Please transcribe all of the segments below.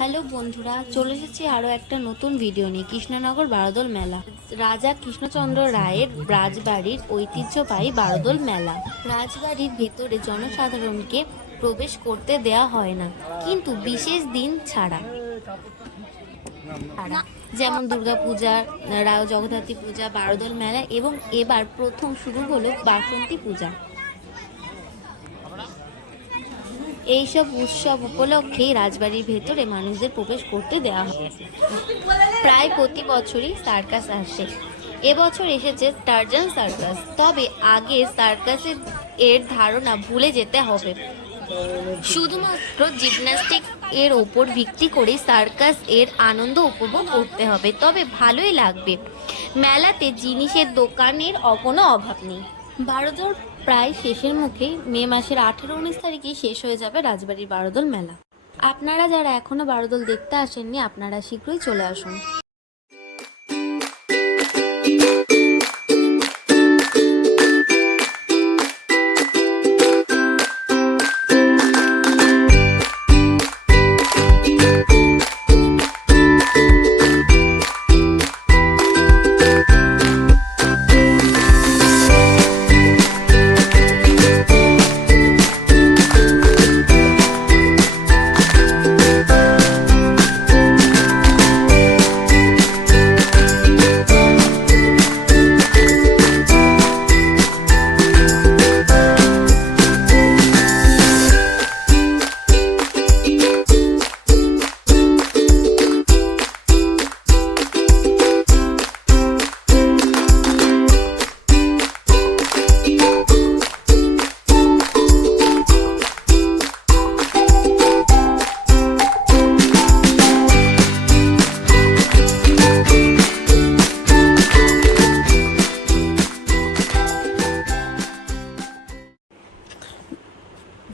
Hello বন্ধুরা, চলে এসেছি আরও একটা নতুন ভিডিও নিয়ে। কৃষ্ণনগর বারোদোল মেলা। রাজা কৃষ্ণচন্দ্র রায়ের রাজবাড়ির ঐতিহ্যবাহী বারোদোল মেলা। রাজবাড়ির ভেতরে জনসাধারণকে প্রবেশ করতে দেয়া হয় না, কিন্তু বিশেষ দিন ছাড়া, যেমন দুর্গাপূজা, রাও জগদ্ধাত্রী পূজা, বারোদোল মেলা এবং এবার প্রথম শুরু হলো বাসন্তী পূজা। এইসব উৎসব উপলক্ষেই রাজবাড়ির ভেতরে মানুষদের প্রবেশ করতে দেওয়া হয়। প্রায় প্রতি বছরই সার্কাস আসে। এবছর এসেছে টারজান সার্কাস। তবে আগে সার্কাসের ধারণা ভুলে যেতে হবে। শুধুমাত্র জিমন্যাস্টিক এর ওপর ভিত্তি করে সার্কাস এর আনন্দ উপভোগ করতে হবে, তবে ভালোই লাগবে। মেলাতে জিনিসের দোকানের কোনো অভাব নেই। বারোদোল প্রায় শেষের মুখে। মে মাসের 18-19 তারিখে শেষ হয়ে যাবে রাজবাড়ির বারোদোল মেলা। আপনারা যারা এখনো বারোদোল দেখতে আসেননি, আপনারা শীঘ্রই চলে আসুন।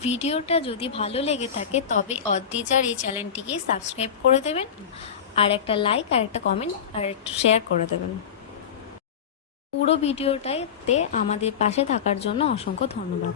ভিডিওটা যদি ভালো লেগে থাকে তবে অদ্রিজার এই চ্যানেলটিকে সাবস্ক্রাইব করে দেবেন, আর একটা লাইক, আর একটা কমেন্ট, আর একটু শেয়ার করে দেবেন। পুরো ভিডিওটাতে আমাদের পাশে থাকার জন্য অসংখ্য ধন্যবাদ।